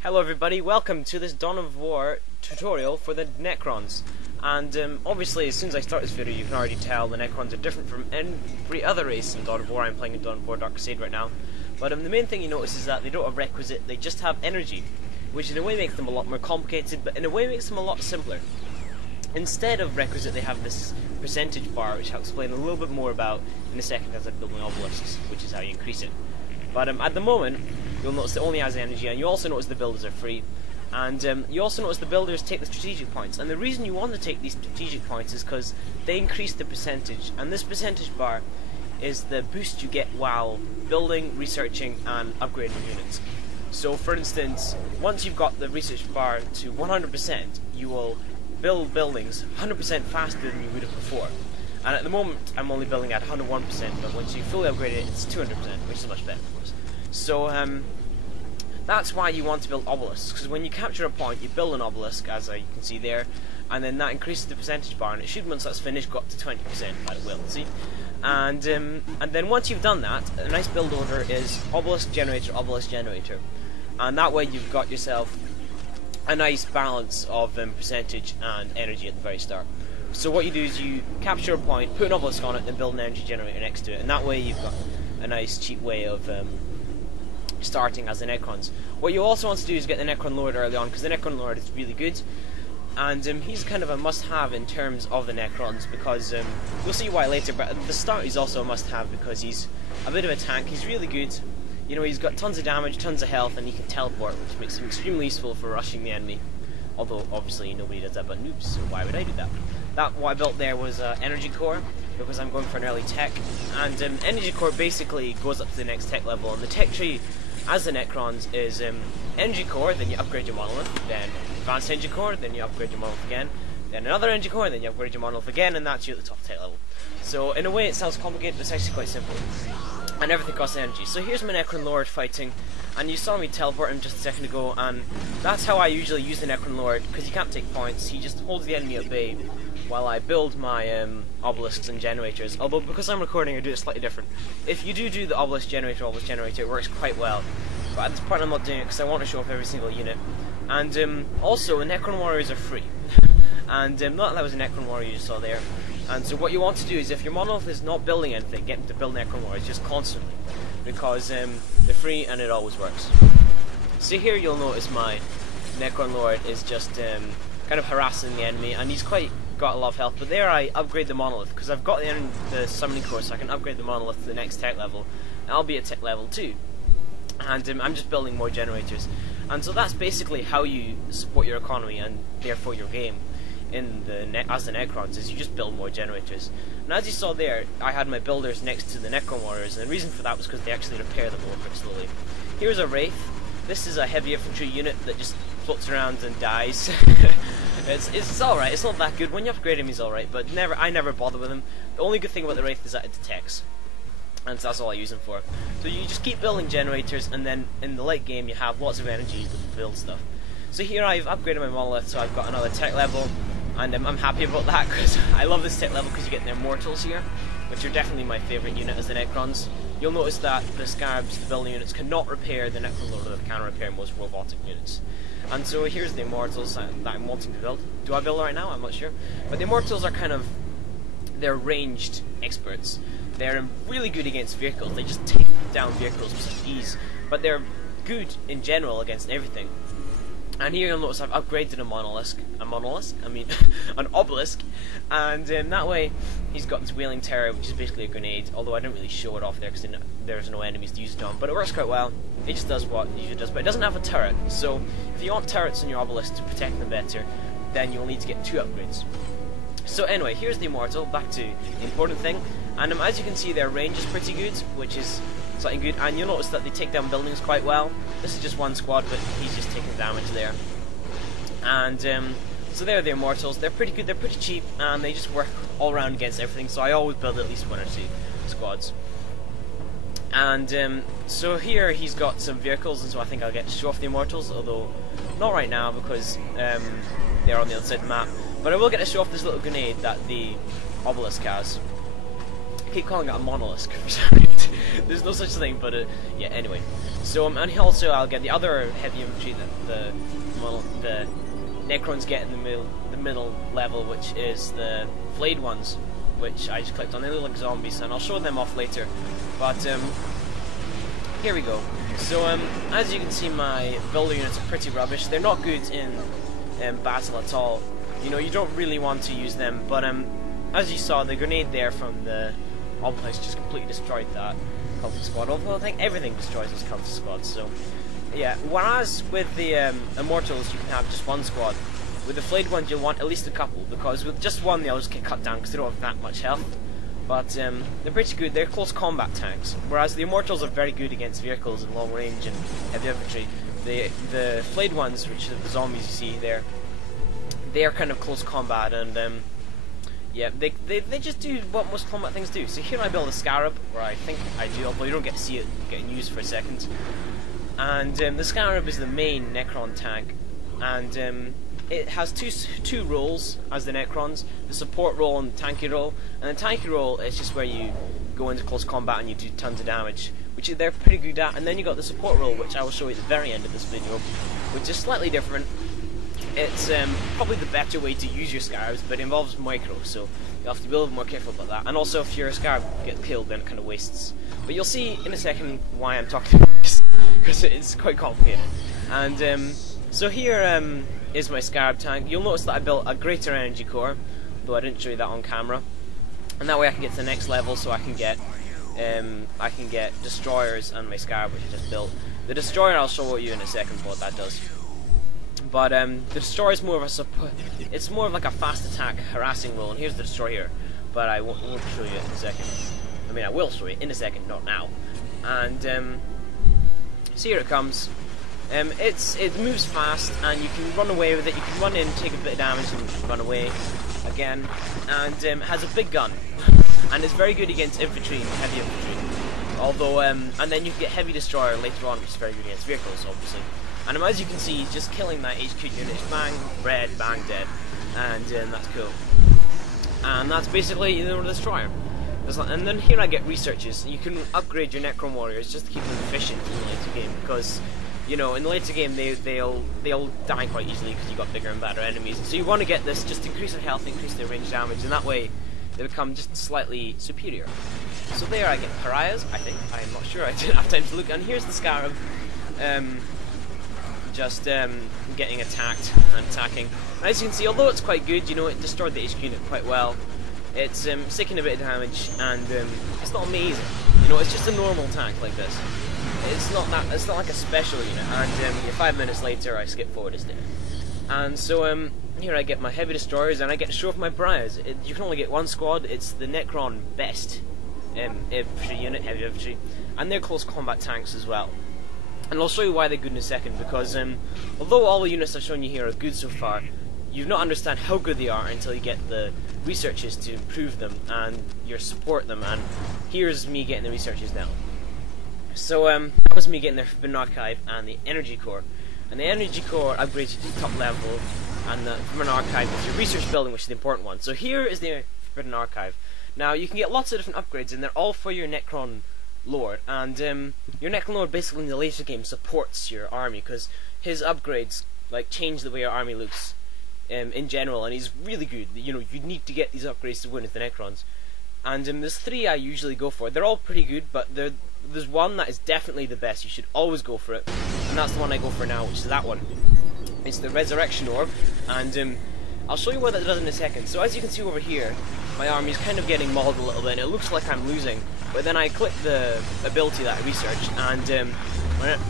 Hello everybody, welcome to this Dawn of War tutorial for the Necrons. And obviously as soon as I start this video you can already tell the Necrons are different from every other race in Dawn of War. I'm playing in Dawn of War Dark Crusade right now. But the main thing you notice is that they don't have requisite, they just have energy. Which in a way makes them a lot more complicated, but in a way makes them a lot simpler. Instead of requisite they have this percentage bar, which I'll explain a little bit more about in a second as I build my obelisks, which is how you increase it. But at the moment, you'll notice it only has energy, and you also notice the builders are free. And you also notice the builders take the strategic points. And the reason you want to take these strategic points is because they increase the percentage. And this percentage bar is the boost you get while building, researching, and upgrading units. So for instance, once you've got the research bar to 100%, you will build buildings 100% faster than you would have before. And at the moment, I'm only building at 101%, but once you fully upgrade it, it's 200%, which is much better, of course. So, that's why you want to build obelisks, because when you capture a point, you build an obelisk, as you can see there, and then that increases the percentage bar, and it should, once that's finished, go up to 20%, but it will, see? And then once you've done that, a nice build order is obelisk, generator, and that way you've got yourself a nice balance of percentage and energy at the very start. So what you do is you capture a point, put an obelisk on it, and build an energy generator next to it, and that way you've got a nice cheap way of starting as the Necrons. What you also want to do is get the Necron Lord early on, because the Necron Lord is really good, and he's kind of a must-have in terms of the Necrons, because you'll see why later, but at the start he's also a must-have because he's a bit of a tank. He's really good. You know, he's got tons of damage, tons of health, and he can teleport, which makes him extremely useful for rushing the enemy. Although, obviously, nobody does that but noobs, so why would I do that? What I built there was Energy Core, because I'm going for an early tech. And Energy Core basically goes up to the next tech level, and the tech tree, as the Necrons, is Energy Core, then you upgrade your monolith, then Advanced Energy Core, then you upgrade your monolith again, then another Energy Core, then you upgrade your monolith again, and that's you at the top tech level. So, in a way, it sounds complicated, but it's actually quite simple. And everything costs energy. So here's my Necron Lord fighting, and you saw me teleport him just a second ago, and that's how I usually use the Necron Lord, because he can't take points, he just holds the enemy at bay while I build my obelisks and generators. Although, because I'm recording, I do it slightly different. If you do the obelisk generator, it works quite well. But at this point I'm not doing it because I want to show off every single unit. And also, the Necron Warriors are free. And not that was a Necron Warrior you saw there. And so what you want to do is, if your monolith is not building anything, get them to build Necron Warriors just constantly, because they're free and it always works. So here you'll notice my Necron Lord is just kind of harassing the enemy, and he's got a lot of health. But there I upgrade the monolith, because I've got the summoning core, so I can upgrade the monolith to the next tech level, and I'll be at tech level 2. And I'm just building more generators. And so that's basically how you support your economy, and therefore your game. As the Necrons, is you just build more generators. And as you saw there, I had my builders next to the Necron Warriors, and the reason for that was because they actually repair them more slowly. Here's a Wraith. This is a heavy infantry unit that just floats around and dies. It's alright, it's not that good. When you upgrade him he's alright, but I never bother with him. The only good thing about the Wraith is that it detects, and so that's all I use him for. So you just keep building generators, and then in the late game you have lots of energy to build stuff. So here I've upgraded my monolith, so I've got another tech level. And I'm happy about that, because I love this tech level, because you get the Immortals here, which are definitely my favourite unit as the Necrons. You'll notice that the Scarabs, the building units, cannot repair the Necron Lord, that can repair most robotic units. And so here's the Immortals that I'm wanting to build. Do I build right now? I'm not sure. But the Immortals are they're ranged experts. They're really good against vehicles. They just take down vehicles with such ease. But they're good in general against everything. And here you'll notice I've upgraded an obelisk, and that way he's got this Wailing Terror, which is basically a grenade, although I don't really show it off there because there's no enemies to use it on, but it works quite well. It just does what it usually does, but it doesn't have a turret, so if you want turrets in your obelisk to protect them better, then you'll need to get 2 upgrades. So anyway, here's the Immortal, back to the important thing, and as you can see their range is pretty good, which is something good, and you'll notice that they take down buildings quite well. This is just one squad, but he's just taking damage there. And so there are the Immortals. They're pretty good, they're pretty cheap, and they just work all around against everything, so I always build at least 1 or 2 squads. And so here he's got some vehicles, and so I think I'll get to show off the Immortals, although not right now because they're on the other side of the map. But I will get to show off this little grenade that the obelisk has. I keep calling it a monolith for some reason. There's no such thing, but yeah. Anyway, so and also I'll get the other heavy infantry that the Necrons get in the middle level, which is the flayed ones, which I just clicked on. They look like zombies, and I'll show them off later. But here we go. So as you can see, my builder units are pretty rubbish. They're not good in battle at all. You know, you don't really want to use them. But as you saw, the grenade there from the obelisk just completely destroyed that cultist squad. Although I think everything destroys this cultist squad. So yeah. Whereas with the Immortals, you can have just one squad. With the flayed ones, you'll want at least a couple, because with just one, they'll just get cut down because they don't have that much health. But they're pretty good. They're close combat tanks, whereas the Immortals are very good against vehicles and long range and heavy infantry. The flayed ones, which are the zombies you see there, they are kind of close combat, and yeah, they just do what most combat things do. So here I build a Scarab, or I think I do, although you don't get to see it getting used for a second. And the Scarab is the main Necron tank, and it has two roles as the Necrons, the support role and the tanky role. And the tanky role is just where you go into close combat and you do tons of damage, which they're pretty good at. And then you got the support role, which I will show you at the very end of this video, which is slightly different. It's probably the better way to use your Scarabs, but it involves micro, so you have to be a little more careful about that. And also, if your Scarab gets killed, then it kind of wastes. But you'll see in a second why I'm talking about this, because it's quite complicated. And so here is my Scarab tank. You'll notice that I built a greater energy core, though I didn't show you that on camera. And that way I can get to the next level, so I can get destroyers and my Scarab, which I just built. The destroyer I'll show you in a second what that does. But the destroyer is more of a support. It's more of like a fast attack, harassing role. And here's the destroyer here, but I won't show you it in a second. I mean, I will show you in a second, not now. And so here it comes. It moves fast, and you can run away with it. You can run in, take a bit of damage, and run away again. And has a big gun, and it's very good against infantry and heavy infantry. Although, and then you can get heavy destroyer later on, which is very good against vehicles, obviously. And as you can see, just killing that HQ unit, bang, red, bang, dead, and that's cool. And that's basically the destroyer. And then here I get researches. You can upgrade your Necron warriors just to keep them efficient in the later game, because you know in the later game they'll die quite easily because you got bigger and better enemies. And so you want to get this just to increase their health, increase their range damage, and that way they become just slightly superior. So there I get pariahs. I think I'm not sure. I didn't have time to look. And here's the Scarab. Just getting attacked and attacking. And as you can see, although it's quite good, you know, it destroyed the HQ unit quite well. It's taking a bit of damage, and it's not amazing. You know, it's just a normal tank like this. It's not like a special unit. And 5 minutes later, I skip forward, isn't it? And so here I get my heavy destroyers, and I get to show off my pariahs. You can only get one squad. It's the Necron best infantry unit, heavy infantry, and they're close combat tanks as well. And I'll show you why they're good in a second, because although all the units I've shown you here are good so far, you've not understand how good they are until you get the researches to improve them and you support them. And here's me getting the researches now. So that was me getting the Forbidden Archive and the Energy Core. And the Energy Core upgrades you to the top level, and the Forbidden Archive is your research building, which is the important one. So here is the Forbidden Archive. Now you can get lots of different upgrades, and they're all for your Necron Lord, and your Necron Lord basically in the later game supports your army, because his upgrades like change the way your army looks in general, and he's really good. You know, you need to get these upgrades to win with the Necrons. And there's 3 I usually go for. They're all pretty good, but there's one that is definitely the best. You should always go for it, and that's the one I go for now, which is that one. It's the Resurrection Orb, and I'll show you what that does in a second. So as you can see over here, my army is kind of getting mauled a little bit, and it looks like I'm losing. But then I click the ability that I researched, and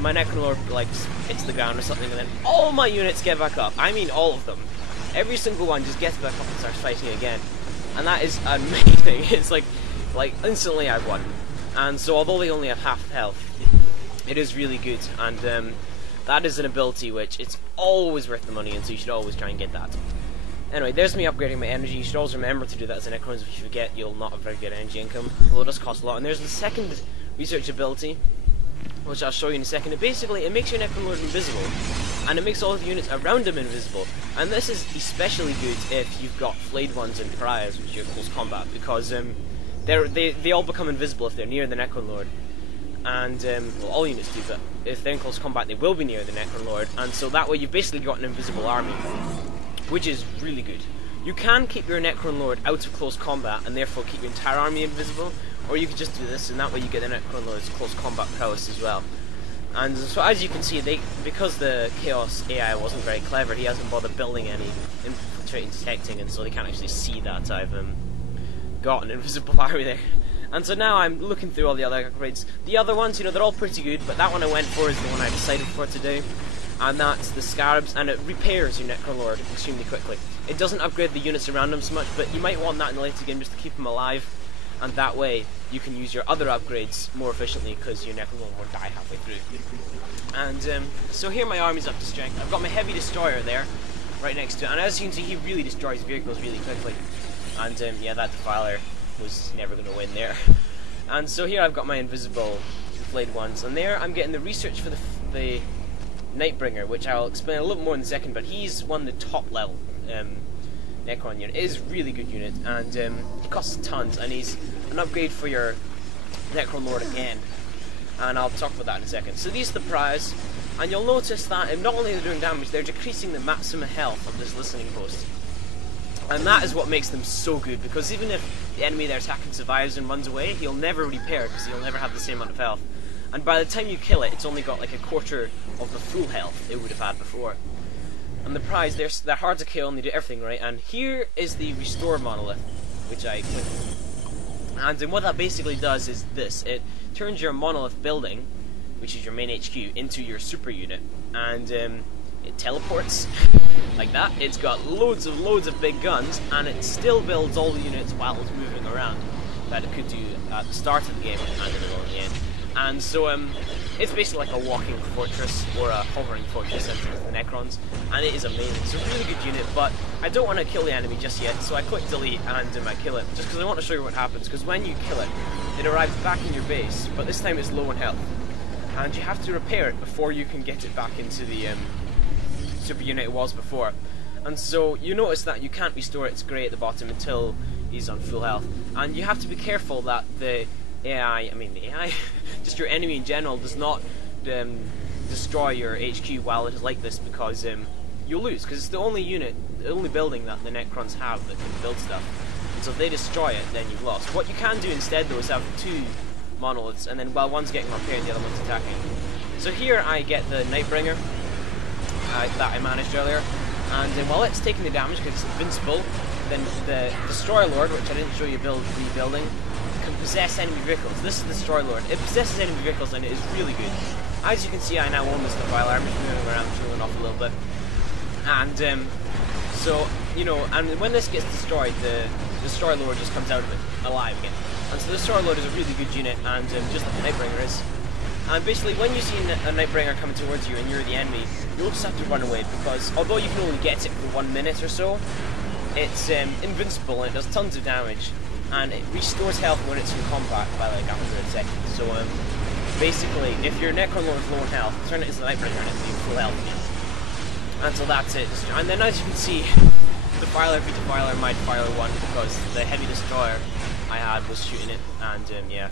my Necron Lord like hits the ground or something, and then all my units get back up. I mean all of them. Every single one just gets back up and starts fighting again. And that is amazing. It's like instantly I've won. And so although they only have half health, it is really good. And that is an ability which it's always worth the money, and so you should always try and get that. Anyway, there's me upgrading my energy. You should always remember to do that as a Necrons. If you forget, you'll not have very good energy income, although it does cost a lot. And there's the second research ability, which I'll show you in a second. It makes your Necron Lord invisible, and it makes all of the units around him invisible. And this is especially good if you've got flayed ones and pariahs, which are close combat, because they all become invisible if they're near the Necron Lord. And, well, all units do, but if they're in close combat, they will be near the Necron Lord, and so that way you've basically got an invisible army, which is really good. You can keep your Necron Lord out of close combat, and therefore keep your entire army invisible, or you could just do this, and that way you get the Necron Lord's close combat prowess as well. And so as you can see, because the Chaos AI wasn't very clever, he hasn't bothered building any infiltrating detecting, and so they can't actually see that I've got an invisible army there. And so now I'm looking through all the other upgrades. The other ones, you know, they're all pretty good, but that one I went for is the one I decided for today. And that's the Scarabs, and it repairs your Necron Lord extremely quickly. It doesn't upgrade the units around him so much, but you might want that in the later game just to keep him alive. And that way, you can use your other upgrades more efficiently, because your Necron Lord won't die halfway through. And so here my army's up to strength. I've got my Heavy Destroyer there, right next to it. And as you can see, he really destroys vehicles really quickly. And yeah, that Defiler was never going to win there. And so here I've got my invisible flayed ones, and there I'm getting the research for the Nightbringer, which I'll explain a little more in a second, but he's one of the top level Necron unit. It is a really good unit, and he costs tons, and he's an upgrade for your Necron Lord again, and I'll talk about that in a second. So these are the pariahs, and you'll notice that not only are they doing damage, they're decreasing the maximum health of this listening post. And that is what makes them so good, because even if the enemy they're attacking survives and runs away, he'll never repair, because he'll never have the same amount of health. And by the time you kill it, it's only got like a quarter of the full health it would have had before. And the pariahs, they're hard to kill and they do everything right. And here is the Restore Monolith, which I clicked. And what that basically does is this. It turns your Monolith building, which is your main HQ, into your super unit. And it teleports like that. It's got loads of big guns, and it still builds all the units while it's moving around that it could do at the start of the game and in the middle and the end. And so it's basically like a walking fortress or a hovering fortress into the Necrons, and it is amazing. It's a really good unit, but I don't want to kill the enemy just yet, so I click delete and I kill it, just because I want to show you what happens, because when you kill it, it arrives back in your base, but this time it's low in health, and you have to repair it before you can get it back into the super unit it was before. And so you notice that you can't restore its grey at the bottom until he's on full health, and you have to be careful that the AI, just your enemy in general, does not destroy your HQ while it is like this, because you'll lose, because it's the only unit, the only building that the Necrons have that can build stuff. And so if they destroy it, then you've lost. What you can do instead though is have two monoliths, and then while one's getting repaired and the other one's attacking. So here I get the Nightbringer that I managed earlier, and while it's taking the damage because it's invincible, then the Destroyer Lord, which I didn't show you rebuilding, can possess enemy vehicles. This is the Destroyer Lord. It possesses enemy vehicles and it is really good. As you can see, I now own this Defiler. I'm just moving around, showing off a little bit. And so, you know, and when this gets destroyed, the Destroyer Lord just comes out of it alive again. And so the Destroyer Lord is a really good unit, and just like the Nightbringer is. And basically, when you see a Nightbringer coming towards you and you're the enemy, you'll just have to run away, because although you can only get it for 1 minute or so, it's invincible and it does tons of damage, and it restores health when it's in combat by like 100 seconds. So basically, if your Necron Lord is low in health, turn it into the Nightbringer and it'll be full health again. And so that's it. And then as you can see, Defiler v Defiler, my Defiler won, because the Heavy Destroyer I had was shooting it, and yeah.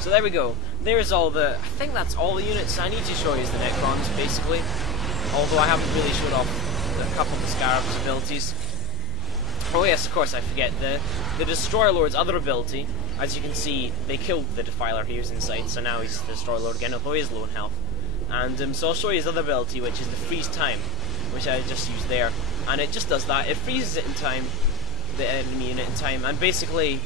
So there we go. There's all the, I think that's all the units I need to show you is the Necrons, basically. Although I haven't really showed off a couple of the Scarab's abilities. Oh yes, of course, I forget. The Destroyer Lord's other ability, as you can see, they killed the Defiler he was inside, so now he's the Destroyer Lord again, although he is low in health. And so I'll show you his other ability, which is the Freeze Time, which I just used there. And it just does that. It freezes it in time, the enemy unit in time, and basically,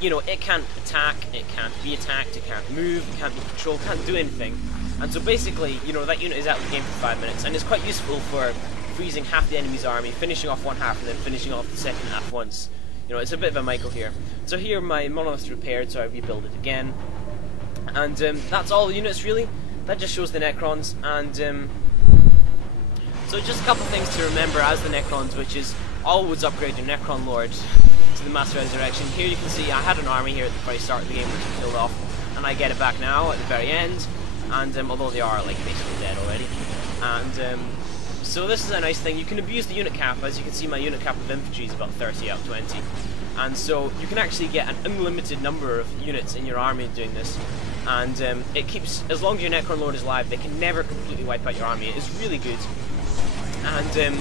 you know, it can't attack, it can't be attacked, it can't move, it can't be controlled, can't do anything. And so basically, you know, that unit is out of the game for 5 minutes, and it's quite useful for freezing half the enemy's army, finishing off one half, and then finishing off the second half once. You know, it's a bit of a Michael here. So here my monolith's repaired, so I rebuild it again. And that's all the units really. That just shows the Necrons, and so just a couple things to remember as the Necrons, which is always upgrade your Necron Lord to the Master Resurrection. Here you can see I had an army here at the very start of the game which I killed off, and I get it back now at the very end, and although they are like basically dead already. And so this is a nice thing. You can abuse the unit cap. As you can see, my unit cap of infantry is about 30 out of 20. and so you can actually get an unlimited number of units in your army doing this, and it keeps, as long as your Necron Lord is alive, they can never completely wipe out your army. It is really good, and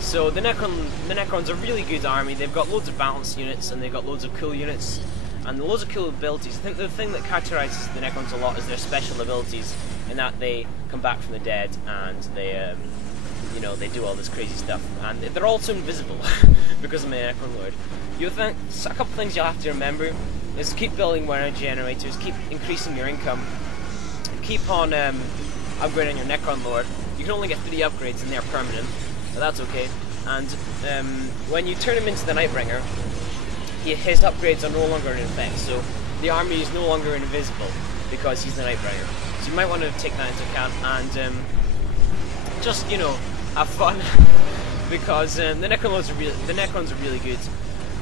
so the Necrons are a really good army. They've got loads of balanced units, and they've got loads of cool units, and loads of cool abilities. I think the thing that characterizes the Necrons a lot is their special abilities, in that they come back from the dead, and they, you know, they do all this crazy stuff, and they're also invisible because of my Necron Lord. A couple things you'll have to remember is keep building more energy generators, keep increasing your income, keep on upgrading your Necron Lord. You can only get 3 upgrades and they're permanent, but that's okay. And when you turn him into the Nightbringer, his upgrades are no longer in effect, so the army is no longer invisible because he's the Nightbringer. So you might want to take that into account and just, you know, have fun because the Necrons are really good.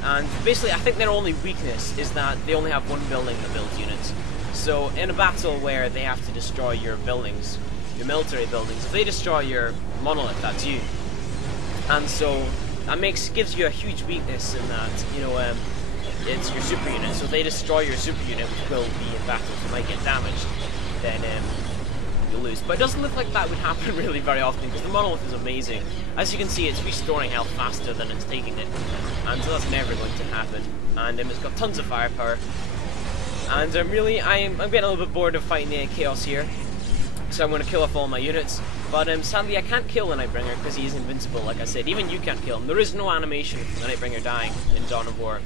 And basically, I think their only weakness is that they only have 1 building that builds units. So in a battle where they have to destroy your buildings, your military buildings, if they destroy your monolith, that's you. And so that gives you a huge weakness in that, you know, it's your super unit. So if they destroy your super unit, which will be in battle, so you might get damaged, then you'll lose. But it doesn't look like that would happen really very often, because the monolith is amazing. As you can see, it's restoring health faster than it's taking it, and so that's never going to happen. And it's got tons of firepower. And really, I'm getting a little bit bored of fighting the Chaos here, so I'm going to kill off all my units. But sadly, I can't kill the Nightbringer because he is invincible, like I said. Even you can't kill him. There is no animation for the Nightbringer dying in Dawn of War,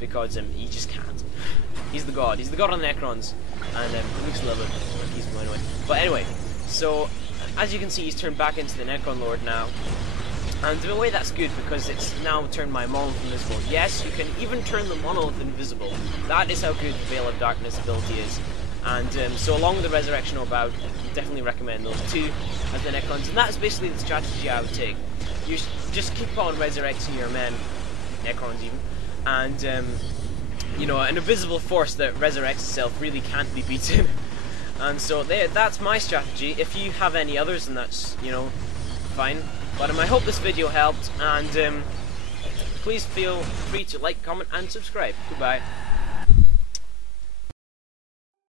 because he just can't. He's the god. He's the god of the Necrons, and it looks a little bit like he's going away. But anyway, so as you can see, he's turned back into the Necron Lord now. And in a way that's good, because it's now turned my monolith invisible. Yes, you can even turn the monolith invisible. That is how good the Veil of Darkness ability is. And so along with the Resurrection Orb, I would definitely recommend those 2 as the Necrons. And that's basically the strategy I would take. You just keep on resurrecting your men, Necrons even, and you know, an invisible force that resurrects itself really can't be beaten. And so that's my strategy. If you have any others, then that's, you know, fine. But I hope this video helped, and please feel free to like, comment, and subscribe. Goodbye.